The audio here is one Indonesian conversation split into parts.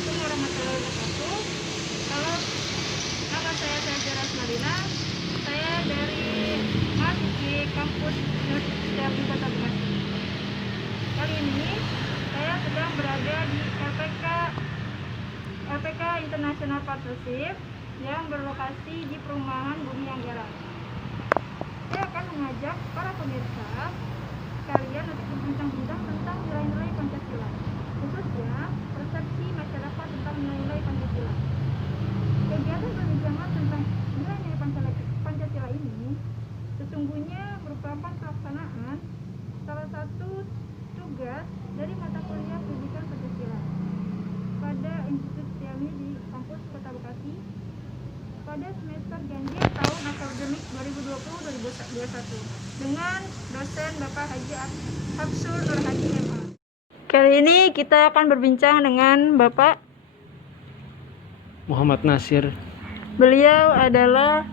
Assalamualaikum warahmatullahi wabarakatuh. Kalau nama saya Rasmadina. Saya dari mahasiswi kampus Universitas Kota Bekasi. Kali ini saya sedang berada di LPK International Partnership yang berlokasi di perumahan Bumi Anggara. Saya akan mengajak para pemirsa sekalian untuk berbincang-bincang tentang nilai-nilai Pancasila, khususnya persepsi masyarakat tentang nilai-nilai Pancasila. Kegiatan perbincangan tentang nilai-nilai Pancasila ini sesungguhnya merupakan pelaksanaan salah satu tugas dari mata kuliah pendidikan Pancasila pada Institut Tiami di kampus Kota Bekasi pada semester ganjil tahun akademik 2020-2021 dengan dosen Bapak Haji Hafsul Nur Hadi MA. Kali ini kita akan berbincang dengan Bapak Muhammad Nasir. Beliau adalah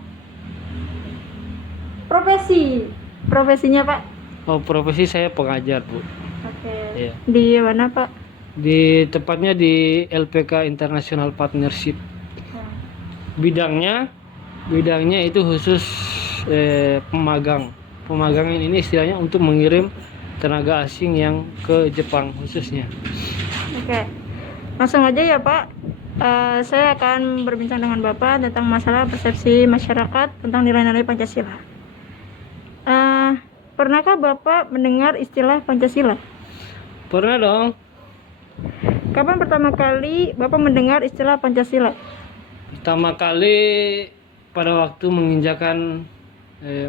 profesinya Pak? Oh, profesi saya pengajar, Bu. Oke. Iya. Di mana Pak? Tepatnya di LPK International Partnership. Bidangnya itu khusus pemagang. Pemagang ini istilahnya untuk mengirim tenaga asing yang ke Jepang khususnya. Oke. Langsung aja ya Pak. Saya akan berbincang dengan Bapak tentang masalah persepsi masyarakat tentang nilai-nilai Pancasila. Pernahkah Bapak mendengar istilah Pancasila? Pernah dong. Kapan pertama kali Bapak mendengar istilah Pancasila? Pertama kali pada waktu menginjakan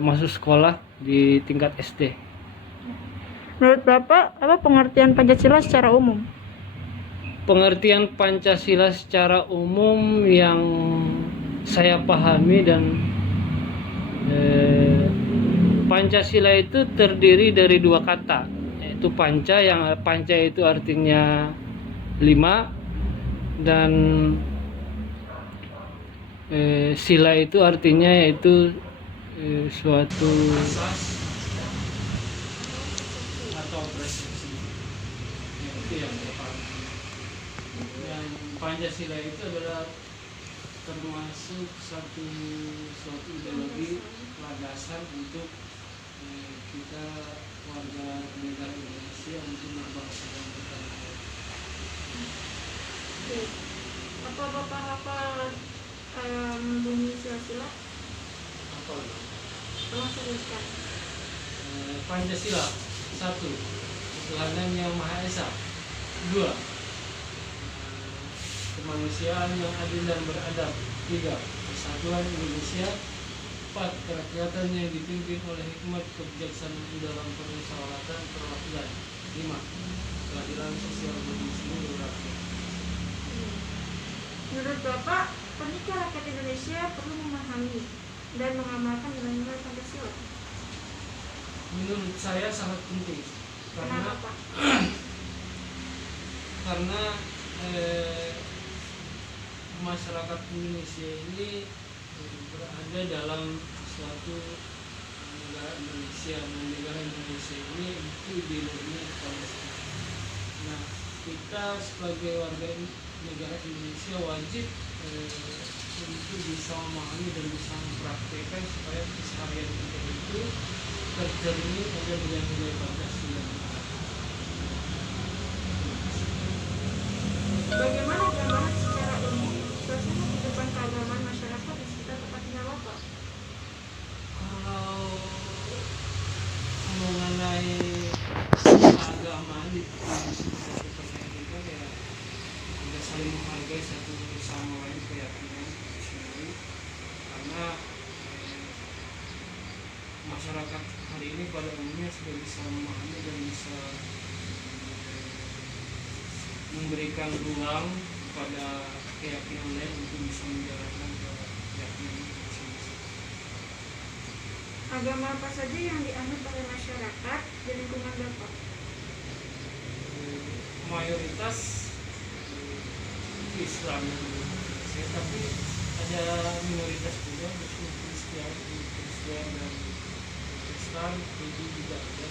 masuk sekolah di tingkat SD. Menurut Bapak, apa pengertian Pancasila secara umum? Pengertian Pancasila secara umum yang saya pahami dan Pancasila itu terdiri dari dua kata, yaitu panca, yang panca itu artinya 5, dan sila itu artinya yaitu suatu atau persepsi. Itu yang pertama. Dan Pancasila itu adalah termasuk suatu ideologi landasan untuk kita warga negara Indonesia untuk berbangsa dan bernegara. Apa Bapak hafal bunyi sila-sila? Apa itu? Termasuk sebutkan. Pancasila 1. Ketuhanan yang Maha Esa. 2. Kemanusiaan yang adil dan beradab. 3. Persatuan Indonesia. 4. Kerakyatan yang dipimpin oleh hikmat kebijaksanaan dalam permusyawaratan perwakilan. 5. Keadilan sosial bagi seluruh rakyat. Menurut Bapak, pernikah rakyat Indonesia perlu memahami dan mengamalkan nilai-nilai Pancasila? Menurut saya sangat penting Kenapa Pak? karena masyarakat Indonesia ini berada dalam suatu negara Indonesia, dan negara Indonesia ini itu ideologinya Pancasila. Nah, kita sebagai warga negara Indonesia wajib untuk bisa memahami dan bisa mempraktekkan supaya keseharian kita itu tercermin oleh nilai-nilai Pancasila. Bagaimana gambaran secara umum suasana kehidupan keagamaan masyarakat di sekitar tempat tinggal Bapak? Kalau mengenai agama di satu perspektifnya kayak ada saling menghargai satu sama lain keyakinan sendiri, karena masyarakat hari ini pada umumnya sudah bisa memahami dan bisa memberikan ruang kepada keyakinan lain untuk bisa menjalankan keyakinan masing-masing. Agama apa saja yang dianut oleh masyarakat di lingkungan Bapak? Mayoritas Islam, tapi ada minoritas juga Muslim, Kristen dan Kristen itu juga ada.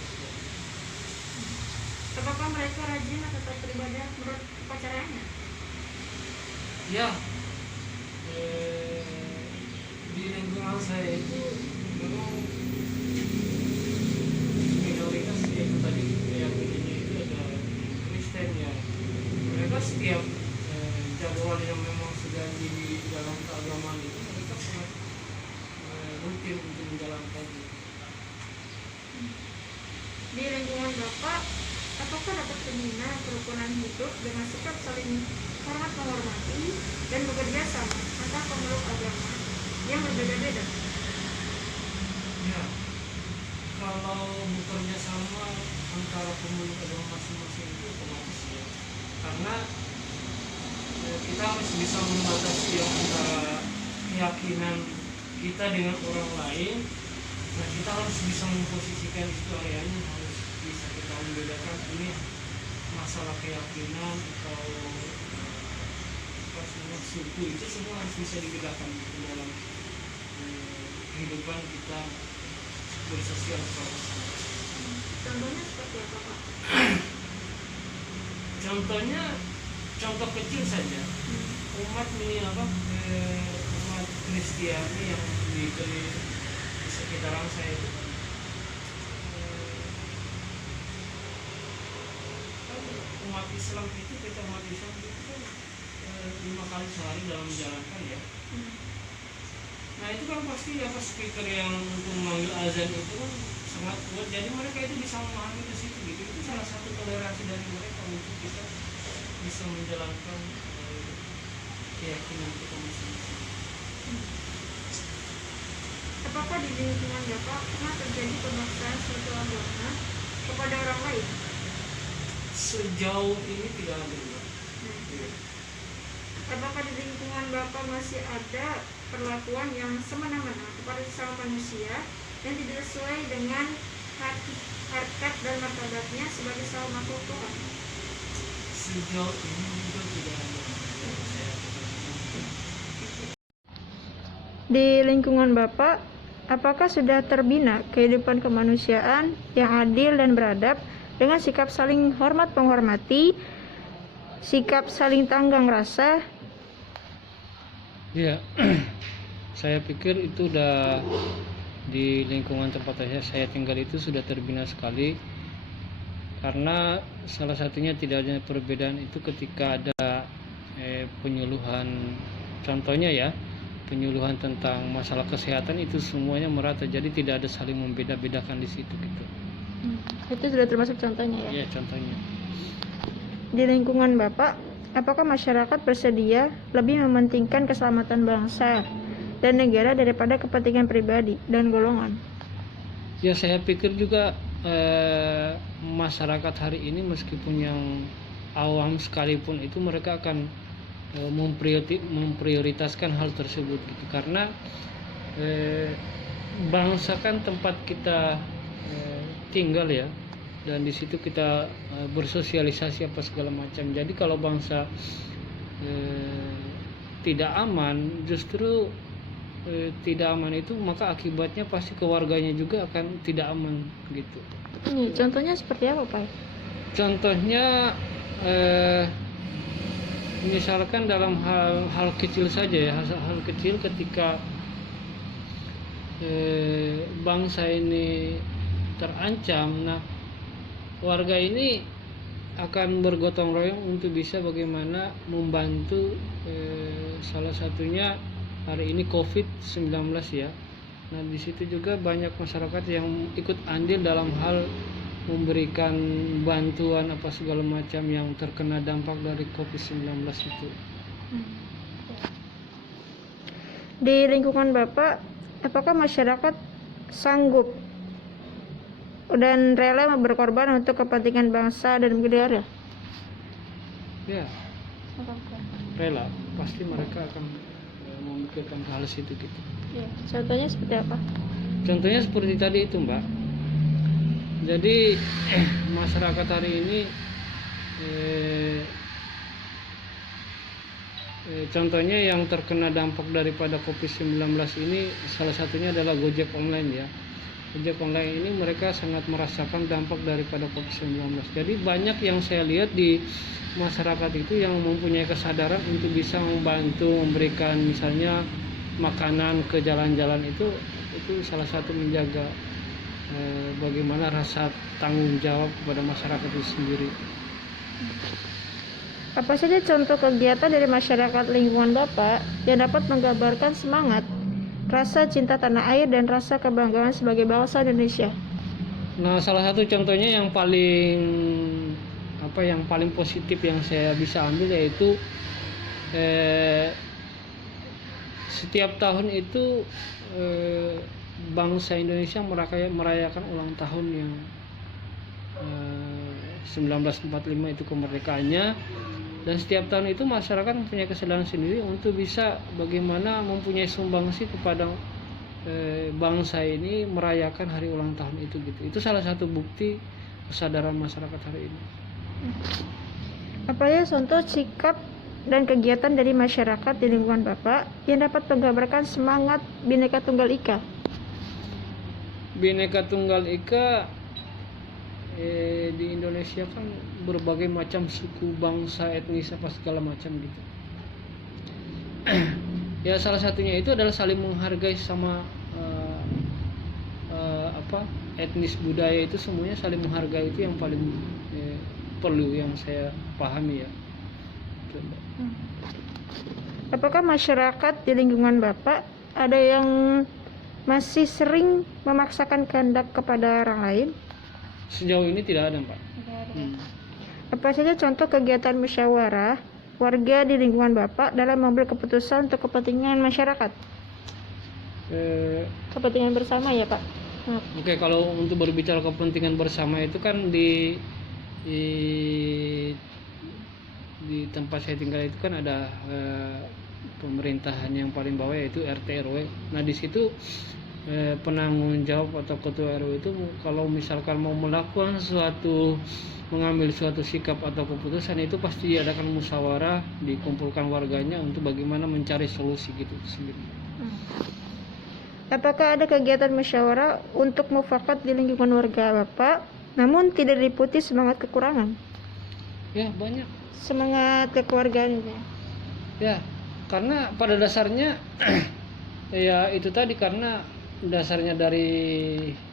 Apakah mereka rajin atau taat beribadah menurut upacaranya? Ya, di lingkungan saya itu memang minoritas ya, itu tadi keyakinannya itu ada Kristen ya. Mereka setiap jadwal yang memang sudah di dalam keagamaan itu mereka sangat rutin untuk menjalankan. Di lingkungan Bapak, apakah dapat membina kerukunan hidup dengan sikap saling hormat menghormati dan bekerja sama antar pemeluk agama yang berbeda-beda? Ya, kalau bekerja sama antara pemeluk agama masing-masing itu otomatis ya, karena kita harus bisa membatasi yang antara keyakinan kita dengan orang lain. Nah, kita harus bisa memposisikan itu areanya, harus bisa kita membedakan ini masalah keyakinan atau suku, itu semua harus bisa dibedakan di dalam kehidupan kita bersosial bersama. Contohnya seperti apa, Pak? Contohnya, contoh kecil saja, umat ini umat Kristiani yang di sekitaran saya itu umat Islam itu, kita umat Islam itu kan 5 kali sehari dalam menjalankan ya. Nah itu kan pasti apa speaker yang untuk memanggil azan itu kan sangat kuat, jadi mereka itu bisa memahami ke situ gitu. Itu salah satu toleransi dari mereka untuk kita bisa menjalankan keyakinan kita masing-masing. Apakah di lingkungan Bapak pernah terjadi pemaksaan suatu agama kepada orang lain? Sejauh ini tidak ada. Apakah di lingkungan Bapak masih ada perlakuan yang semena-mena kepada sesama manusia yang tidak sesuai dengan harkat dan martabatnya sebagai sesama makhluk Tuhan? Sejauh ini juga tidak ada. Di lingkungan Bapak, apakah sudah terbina kehidupan kemanusiaan yang adil dan beradab dengan sikap saling hormat menghormati, sikap saling tanggang rasa? Ya, saya pikir itu udah di lingkungan tempat saya tinggal itu sudah terbina sekali, karena salah satunya tidak ada perbedaan itu ketika ada penyuluhan, contohnya ya, penyuluhan tentang masalah kesehatan itu semuanya merata, jadi tidak ada saling membeda-bedakan di situ gitu. Itu sudah termasuk contohnya ya? Ya, contohnya. Di lingkungan Bapak, apakah masyarakat bersedia lebih mementingkan keselamatan bangsa dan negara daripada kepentingan pribadi dan golongan? Ya, saya pikir juga masyarakat hari ini meskipun yang awam sekalipun itu mereka akan memprioritaskan hal tersebut gitu, karena bangsa kan tempat kita tinggal ya, dan di situ kita bersosialisasi apa segala macam. Jadi kalau bangsa tidak aman, justru tidak aman itu maka akibatnya pasti keluarganya juga akan tidak aman gitu. Contohnya seperti apa, Pak? Contohnya misalkan dalam hal kecil saja ya, hal kecil ketika bangsa ini terancam, nah warga ini akan bergotong royong untuk bisa bagaimana membantu, salah satunya hari ini COVID-19 ya. Nah di situ juga banyak masyarakat yang ikut andil dalam hal memberikan bantuan apa segala macam yang terkena dampak dari COVID-19 itu. Di lingkungan Bapak, apakah masyarakat sanggup dan rela berkorban untuk kepentingan bangsa dan negara? Ya, rela, pasti mereka akan memikirkan hal situ gitu. Ya, contohnya seperti apa? Contohnya seperti tadi itu, Mbak. Jadi masyarakat hari ini contohnya yang terkena dampak daripada COVID-19 ini salah satunya adalah Gojek online ya. ojek online ini mereka sangat merasakan dampak daripada COVID-19. Jadi banyak yang saya lihat di masyarakat itu yang mempunyai kesadaran untuk bisa membantu memberikan misalnya makanan ke jalan-jalan, itu salah satu menjaga bagaimana rasa tanggung jawab kepada masyarakat itu sendiri. Apa saja contoh kegiatan dari masyarakat lingkungan Bapak yang dapat menggambarkan semangat, rasa cinta tanah air, dan rasa kebanggaan sebagai bangsa Indonesia? Nah, salah satu contohnya yang paling positif yang saya bisa ambil yaitu setiap tahun itu bangsa Indonesia merayakan ulang tahun yang 1945 itu kemerdekaannya, dan setiap tahun itu masyarakat mempunyai kesadaran sendiri untuk bisa bagaimana mempunyai sumbangsi kepada bangsa ini merayakan hari ulang tahun itu gitu. Itu salah satu bukti kesadaran masyarakat hari ini. Apa ya contoh sikap dan kegiatan dari masyarakat di lingkungan Bapak yang dapat menggambarkan semangat Bhinneka Tunggal Ika? Bhinneka Tunggal Ika di Indonesia kan berbagai macam suku, bangsa, etnis, apa segala macam gitu. Ya salah satunya itu adalah saling menghargai sama etnis, budaya itu semuanya saling menghargai, itu yang paling perlu yang saya pahami ya. Apakah masyarakat di lingkungan Bapak ada yang masih sering memaksakan kehendak kepada orang lain? Sejauh ini tidak ada, Pak. Apa saja contoh kegiatan musyawarah warga di lingkungan Bapak dalam mengambil keputusan untuk kepentingan masyarakat? Kepentingan bersama ya, Pak? Oke, kalau untuk berbicara kepentingan bersama itu kan di tempat saya tinggal itu kan ada pemerintahan yang paling bawah yaitu RT RW. Nah di situ penanggung jawab atau ketua RW itu kalau misalkan mau melakukan mengambil suatu sikap atau keputusan itu pasti diadakan musyawarah, dikumpulkan warganya untuk bagaimana mencari solusi gitu sendiri. Apakah ada kegiatan musyawarah untuk mufakat di lingkungan warga Bapak namun tidak diliputi semangat kekurangan? Ya banyak. Semangat kekeluargaan ya, karena pada dasarnya ya itu tadi, karena dasarnya dari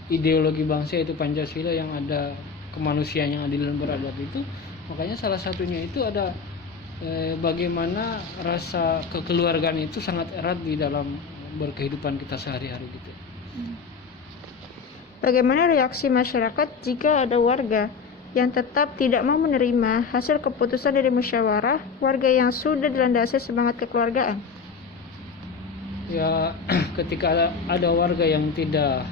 ideologi bangsa yaitu Pancasila yang ada kemanusiaan yang adil dan beradab itu, makanya salah satunya itu ada bagaimana rasa kekeluargaan itu sangat erat di dalam berkehidupan kita sehari-hari gitu. Bagaimana reaksi masyarakat jika ada warga yang tetap tidak mau menerima hasil keputusan dari musyawarah warga yang sudah dilandasi semangat kekeluargaan? Ya, ketika ada warga yang tidak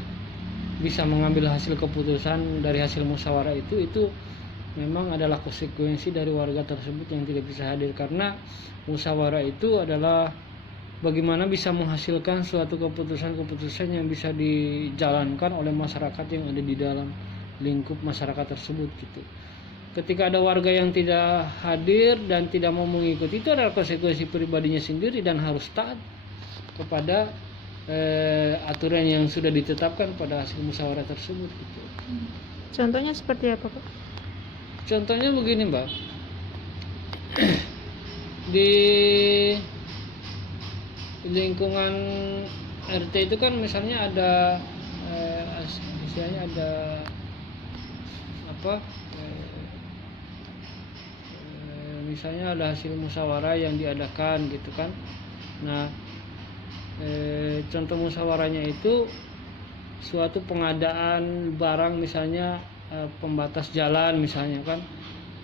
bisa mengambil hasil keputusan dari hasil musyawarah itu memang adalah konsekuensi dari warga tersebut yang tidak bisa hadir, karena musyawarah itu adalah bagaimana bisa menghasilkan suatu keputusan-keputusan yang bisa dijalankan oleh masyarakat yang ada di dalam lingkup masyarakat tersebut gitu. Ketika ada warga yang tidak hadir dan tidak mau mengikuti, itu adalah konsekuensi pribadinya sendiri dan harus taat kepada aturan yang sudah ditetapkan pada hasil musyawarah tersebut gitu. Contohnya seperti apa, Pak? Contohnya begini, Mbak. Di lingkungan RT itu kan misalnya ada misalnya ada misalnya ada hasil musyawarah yang diadakan gitu kan. Nah, contoh musyawarahnya itu suatu pengadaan barang, misalnya pembatas jalan misalnya kan.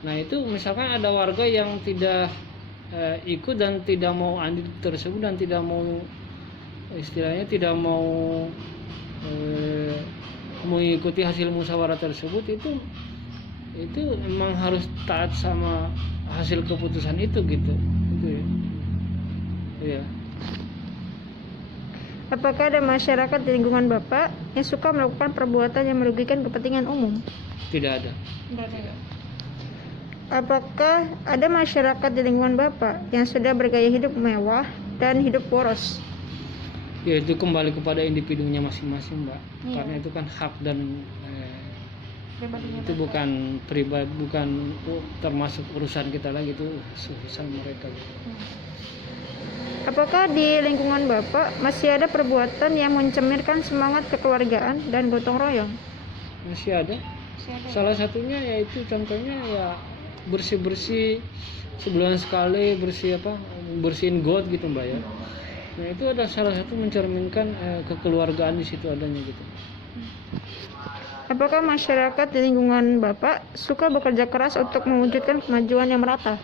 Nah itu misalkan ada warga yang tidak ikut dan tidak mau andil tersebut dan tidak mau, istilahnya tidak mau mengikuti hasil musyawarah tersebut, itu memang harus taat sama hasil keputusan itu gitu. Itu ya. Iya. Apakah ada masyarakat di lingkungan Bapak yang suka melakukan perbuatan yang merugikan kepentingan umum? Tidak ada. Apakah ada masyarakat di lingkungan Bapak yang sudah bergaya hidup mewah dan hidup boros? Ya itu kembali kepada individunya masing-masing, Mbak. Iya. Karena itu kan hak dan Pribadinya itu Bapak. bukan pribadi, bukan termasuk urusan kita lagi, itu urusan mereka gitu. Apakah di lingkungan Bapak masih ada perbuatan yang mencemirkan semangat kekeluargaan dan gotong royong? Masih ada. Salah satunya yaitu contohnya ya bersih-bersih sebulan sekali, bersihin got gitu, Mbak ya. Nah itu ada salah satu mencerminkan kekeluargaan di situ adanya gitu. Apakah masyarakat di lingkungan Bapak suka bekerja keras untuk mewujudkan kemajuan yang merata?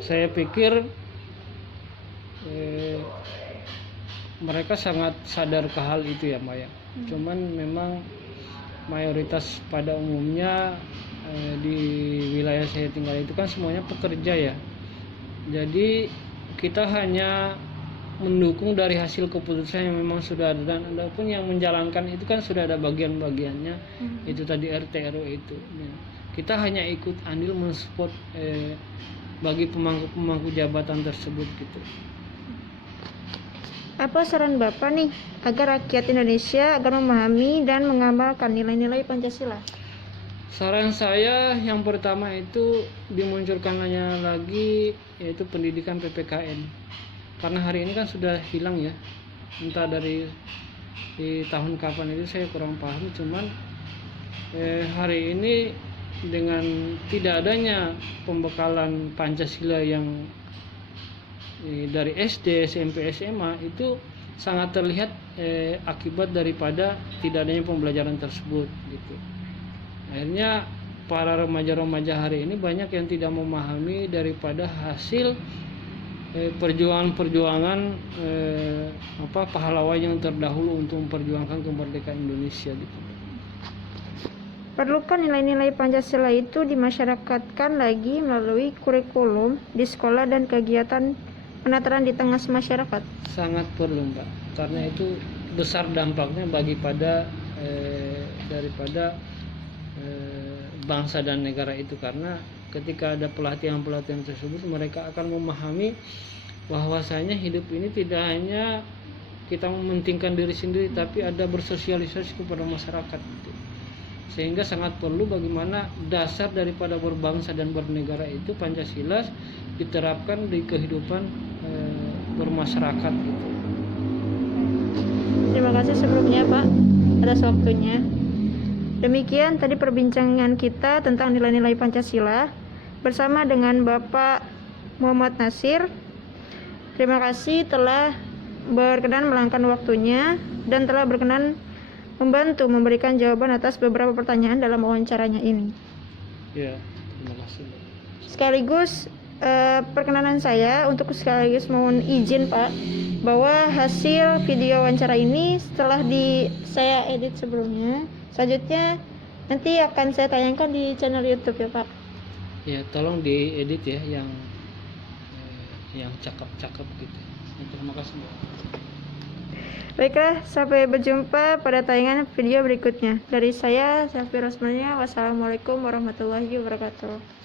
Saya pikir mereka sangat sadar ke hal itu ya, Mbak ya. Cuman memang mayoritas pada umumnya di wilayah saya tinggal itu kan semuanya pekerja ya. Jadi kita hanya mendukung dari hasil keputusan yang memang sudah ada, dan adapun yang menjalankan itu kan sudah ada bagian-bagiannya. Itu tadi RT RW itu. Ya. Kita hanya ikut andil mensupport bagi pemangku jabatan tersebut gitu. Apa saran Bapak nih agar rakyat Indonesia agar memahami dan mengamalkan nilai-nilai Pancasila? Saran saya yang pertama itu dimunculkannya lagi yaitu pendidikan PPKN. Karena hari ini kan sudah hilang ya. Entah di tahun kapan itu saya kurang paham, cuman hari ini dengan tidak adanya pembekalan Pancasila yang dari SD, SMP, SMA itu sangat terlihat akibat daripada tidak adanya pembelajaran tersebut gitu. Akhirnya para remaja-remaja hari ini banyak yang tidak memahami daripada hasil perjuangan pahlawan yang terdahulu untuk memperjuangkan kemerdekaan Indonesia gitu. Perlukan nilai-nilai Pancasila itu dimasyarakatkan lagi melalui kurikulum di sekolah dan kegiatan penataran di tengah masyarakat. Sangat perlu, Mbak, karena itu besar dampaknya bagi daripada bangsa dan negara itu, karena ketika ada pelatihan-pelatihan tersebut mereka akan memahami bahwasanya hidup ini tidak hanya kita mementingkan diri sendiri, tapi ada bersosialisasi kepada masyarakat gitu. Sehingga sangat perlu bagaimana dasar daripada berbangsa dan bernegara itu Pancasila diterapkan di kehidupan bermasyarakat gitu. Terima kasih sebelumnya Pak atas waktunya. Demikian tadi perbincangan kita tentang nilai-nilai Pancasila bersama dengan Bapak Muhammad Nasir. Terima kasih telah berkenan meluangkan waktunya dan telah berkenan membantu memberikan jawaban atas beberapa pertanyaan dalam wawancaranya ini. Ya, terima kasih. Sekaligus perkenanan saya untuk sekaligus mohon izin Pak bahwa hasil video wawancara ini setelah saya edit sebelumnya, selanjutnya nanti akan saya tayangkan di channel YouTube ya Pak. Ya, tolong diedit ya yang cakep-cakep gitu. Terima kasih, Mbak. Baiklah, sampai berjumpa pada tayangan video berikutnya. Dari saya, Syafi Rosmania. Wassalamualaikum warahmatullahi wabarakatuh.